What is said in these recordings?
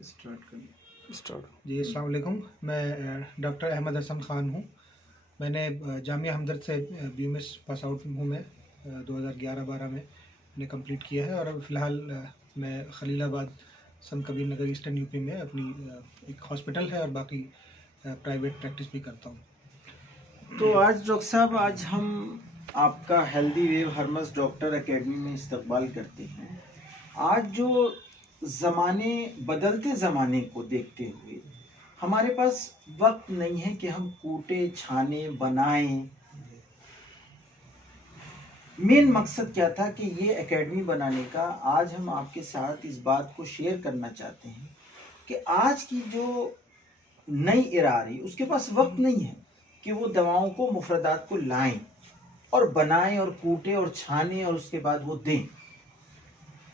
Start. जी, अस्सलाम वालेकुम। मैं डॉक्टर अहमद हसन ख़ान हूँ। मैंने जामिया हमदर्द से BMS पास आउट हूँ। मैं 2011-12 में मैंने कंप्लीट किया है और अब फ़िलहाल मैं खलीलाबाद संत कबीर नगर ईस्टर्न यूपी में अपनी एक हॉस्पिटल है और बाकी प्राइवेट प्रैक्टिस भी करता हूँ। तो आज डॉक्टर साहब, आज हम आपका healthy wave Hermes doctor academy में इस्तकबाल करते हैं। आज जो बदलते ज़माने को देखते हुए हमारे पास वक्त नहीं है कि हम कूटे छाने बनाएं। मेन मकसद क्या था कि ये एकेडमी बनाने का, आज हम आपके साथ इस बात को शेयर करना चाहते हैं कि आज की जो नई एरा आ रही, उसके पास वक्त नहीं है कि वो दवाओं को, मुफरदात को लाएं और बनाएं और कूटें और छानें और उसके बाद वो दें।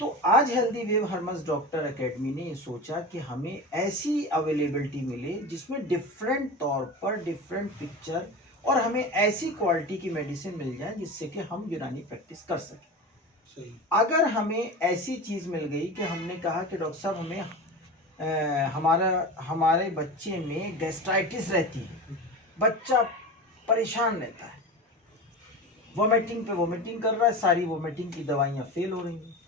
तो आज healthy wave Hermes doctor academy ने ये सोचा कि हमें ऐसी अवेलेबिलिटी मिले जिसमें डिफरेंट तौर पर डिफरेंट पिक्चर और हमें ऐसी क्वालिटी की मेडिसिन मिल जाए जिससे कि हम यूनानी प्रैक्टिस कर सकें। अगर हमें ऐसी चीज़ मिल गई कि हमने कहा कि डॉक्टर साहब हमें हमारे बच्चे में गैस्ट्राइटिस रहती है, बच्चा परेशान रहता है, वोमिटिंग पे वोमिटिंग कर रहा है, सारी वोमिटिंग की दवाइयाँ फेल हो रही हैं,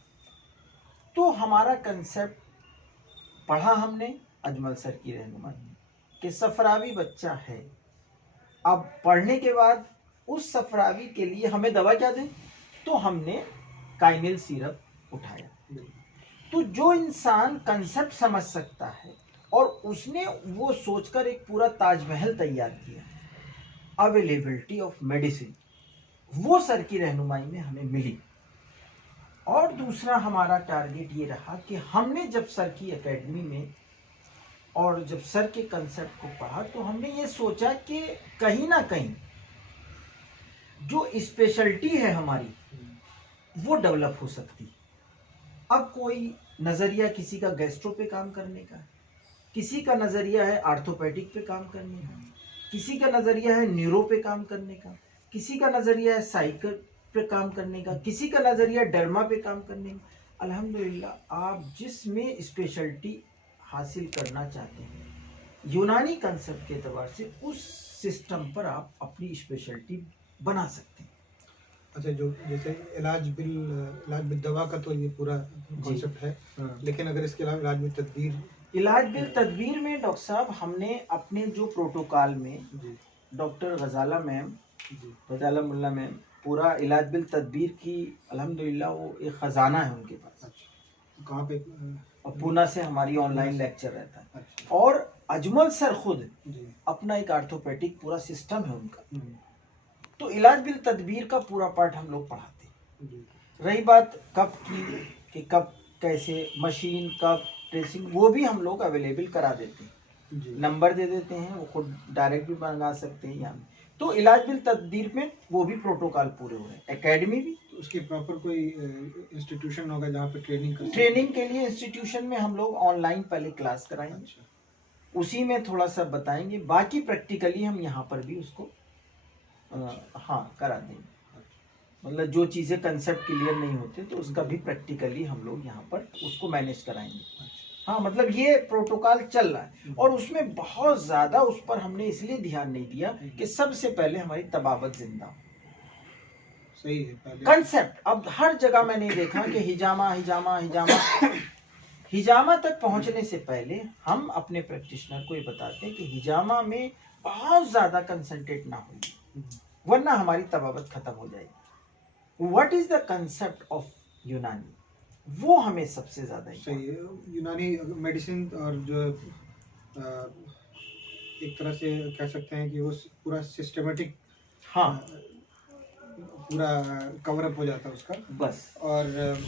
तो हमारा कंसेप्ट पढ़ा हमने अजमल सर की रहनुमाई में कि सफरावी बच्चा है। अब पढ़ने के बाद उस सफरावी के लिए हमें दवा क्या दें, तो हमने काइनिल सिरप उठाया। तो जो इंसान कंसेप्ट समझ सकता है और उसने वो सोचकर एक पूरा ताजमहल तैयार किया, अवेलेबिलिटी ऑफ मेडिसिन, वो सर की रहनुमाई में हमें मिली। और दूसरा हमारा टारगेट ये रहा कि हमने जब सर की एकेडमी में और जब सर के कंसेप्ट को पढ़ा तो हमने ये सोचा कि कहीं ना कहीं जो स्पेशलिटी है हमारी वो डेवलप हो सकती। अब कोई नज़रिया किसी का गैस्ट्रो पे काम करने का है, किसी का नज़रिया है आर्थोपेडिक पे काम करने का, किसी का नज़रिया है न्यूरो पे काम करने का, किसी का नज़रिया है साइकिल पे काम करने का, किसी का नज़रिया डर्मा पे काम करने का। अल्हम्दुलिल्लाह, आप जिसमें स्पेशलिटी हासिल करना चाहते हैं, यूनानी कंसेप्ट के एतबार से उस सिस्टम पर आप अपनी स्पेशलिटी बना सकते हैं। अच्छा, जो जैसे इलाज बिल दवा का तो ये पूरा कॉन्सेप्ट है, लेकिन अगर इसके अलावा इलाज बिल तदबीर में डॉक्टर साहब, हमने अपने जो प्रोटोकॉल में डॉक्टर गजाला मुल्ला मैम पूरा इलाज बिल तदबीर की, अल्हम्दुलिल्लाह वो एक ख़जाना है उनके पास। कहाँ पे? पूना से हमारी ऑनलाइन लेक्चर रहता है। अच्छा। और अजमल सर खुद अपना एक आर्थोपेडिक पूरा सिस्टम है उनका। तो इलाज बिल तदबीर का पूरा पार्ट हम लोग पढ़ाते हैं। रही बात कब की कि कब कैसे मशीन कब ट्रेसिंग, वो भी हम लोग अवेलेबल करा देते हैं, नंबर दे देते हैं, वो खुद डायरेक्ट भी मंगा सकते हैं यहाँ। तो इलाज बिल तदबीर में वो भी प्रोटोकॉल पूरे हो रहे हैं, एकेडमी भी। तो उसकी प्रॉपर कोई इंस्टीट्यूशन होगा जहाँ पे ट्रेनिंग के लिए इंस्टीट्यूशन में हम लोग ऑनलाइन पहले क्लास कराएंगे। अच्छा। उसी में थोड़ा सा बताएंगे, बाकी प्रैक्टिकली हम यहाँ पर भी उसको हाँ करा देंगे। मतलब जो चीज़ें कंसेप्ट क्लियर नहीं होते तो उसका भी प्रैक्टिकली हम लोग यहाँ पर उसको मैनेज कराएंगे। हाँ, मतलब ये प्रोटोकॉल चल रहा है और उसमें बहुत ज़्यादा उस पर हमने इसलिए ध्यान नहीं दिया कि सबसे पहले हमारी तबावत जिंदा हो। सही है कंसेप्ट। अब हर जगह मैंने देखा कि हिजामा हिजामा हिजामा हिजामा तक पहुंचने से पहले हम अपने प्रैक्टिशनर को ये बताते हैं कि हिजामा में बहुत ज़्यादा कंसंट्रेट ना हो, वरना हमारी तबावत खत्म हो जाएगी। What is the concept of यूनानी, वो हमें सबसे ज्यादा सही है। यूनानी मेडिसिन और जो एक तरह से कह सकते हैं कि वो पूरा सिस्टमेटिक, हाँ, पूरा कवर अप हो जाता है उसका बस। और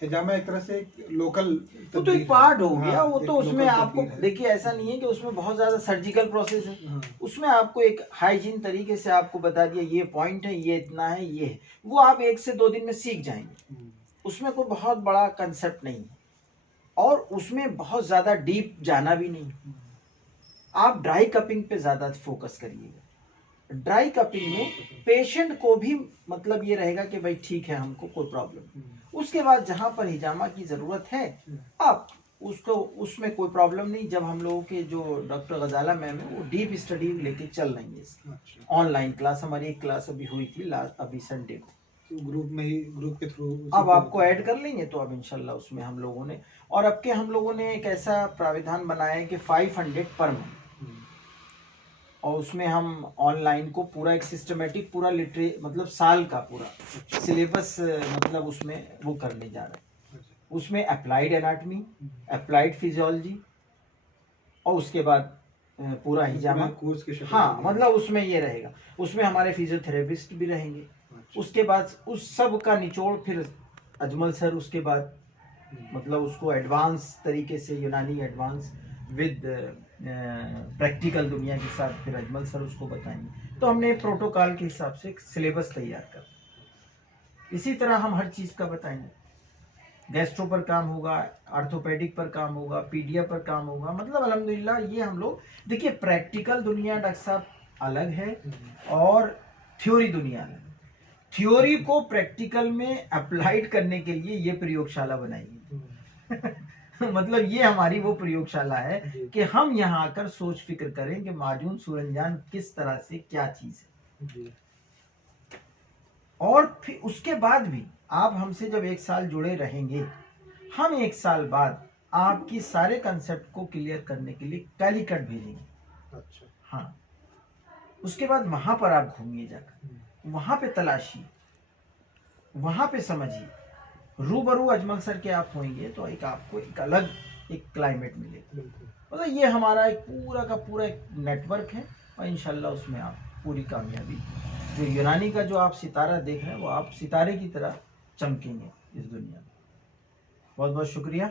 हिजामा एक तरह से लोकल तो एक पार्ट हो गया। वो तो उसमें आपको देखिए, ऐसा नहीं है कि उसमें बहुत ज्यादा सर्जिकल प्रोसेस है। उसमें आपको एक हाइजीन तरीके से आपको बता दिया ये पॉइंट है, ये इतना है, ये है, वो आप 1 से 2 दिन में सीख जाएंगे। उसमें कोई बहुत बड़ा कंसेप्ट नहीं है और उसमें बहुत ज्यादा डीप जाना भी नहीं। आप ड्राई कपिंग पे ज्यादा फोकस करिएगा। ड्राई कपिंग में पेशेंट को भी मतलब ये रहेगा कि भाई ठीक है, हमको कोई प्रॉब्लम। उसके बाद जहां पर हिजामा की जरूरत है आप उसको उसमें कोई प्रॉब्लम नहीं। जब हम लोगों के जो डॉक्टर गजाला मैम है वो डीप स्टडी लेके चल रही है इसकी। अच्छा। ऑनलाइन क्लास, हमारी एक क्लास अभी हुई थी अभी संडे को, तो ग्रुप में ही, ग्रुप के थ्रू अब आपको ऐड कर लेंगे तो अब इंशाल्लाह उसमें हम लोगों ने, और अब के हम लोगों ने एक ऐसा प्राविधान बनाया है कि 500 पर मंथ, और उसमें हम ऑनलाइन को पूरा एक सिस्टमेटिक पूरा मतलब साल का पूरा सिलेबस मतलब उसमें वो करने जा रहे हैं। उसमें अप्लाइड एनाटमी, अप्लाइड फिजियोलॉजी, और उसके बाद पूरा हिजामा कोर्स के शक्ल हाँ, मतलब उसमें ये रहेगा। उसमें हमारे फिजियोथेरेपिस्ट भी रहेंगे। उसके बाद उस सब का निचोड़ फिर अजमल सर उसके बाद मतलब उसको एडवांस तरीके से यूनानी एडवांस विद प्रैक्टिकल दुनिया के साथ फिर अजमल सर उसको बताएंगे। तो हमने प्रोटोकॉल के हिसाब से एक सिलेबस तैयार कर, इसी तरह हम हर चीज़ का बताएंगे। गैस्ट्रो पर काम होगा, आर्थोपेडिक पर काम होगा, पीडिया पर काम होगा, मतलब अल्हम्दुलिल्लाह ये हम लोग देखिए प्रैक्टिकल दुनिया डॉक्टर साहब अलग है और थ्योरी दुनिया अलग है। थ्योरी को प्रैक्टिकल में अप्लाइड करने के लिए ये प्रयोगशाला बनाई मतलब ये हमारी वो प्रयोगशाला है कि हम यहाँ आकर सोच फिक्र करें कि माजून सूरंजान किस तरह से क्या चीज है। और फिर उसके बाद भी आप हमसे जब 1 साल जुड़े रहेंगे, हम 1 साल बाद आपकी सारे कंसेप्ट को क्लियर करने के लिए कैलिकट भेजेंगे। अच्छा। हाँ, उसके बाद वहां पर आप घूमिए जाकर, वहां पे तलाशिए, वहां पे समझिए, रूबरू अजमल सर के आप होंगे तो एक आपको एक अलग एक क्लाइमेट मिलेगा। मतलब ये हमारा एक पूरा का पूरा एक नेटवर्क है, और इंशाल्लाह उसमें आप पूरी कामयाबी, जो यूनानी का जो आप सितारा देख रहे हैं वो आप सितारे की तरह चमकेंगे इस दुनिया में। बहुत बहुत शुक्रिया।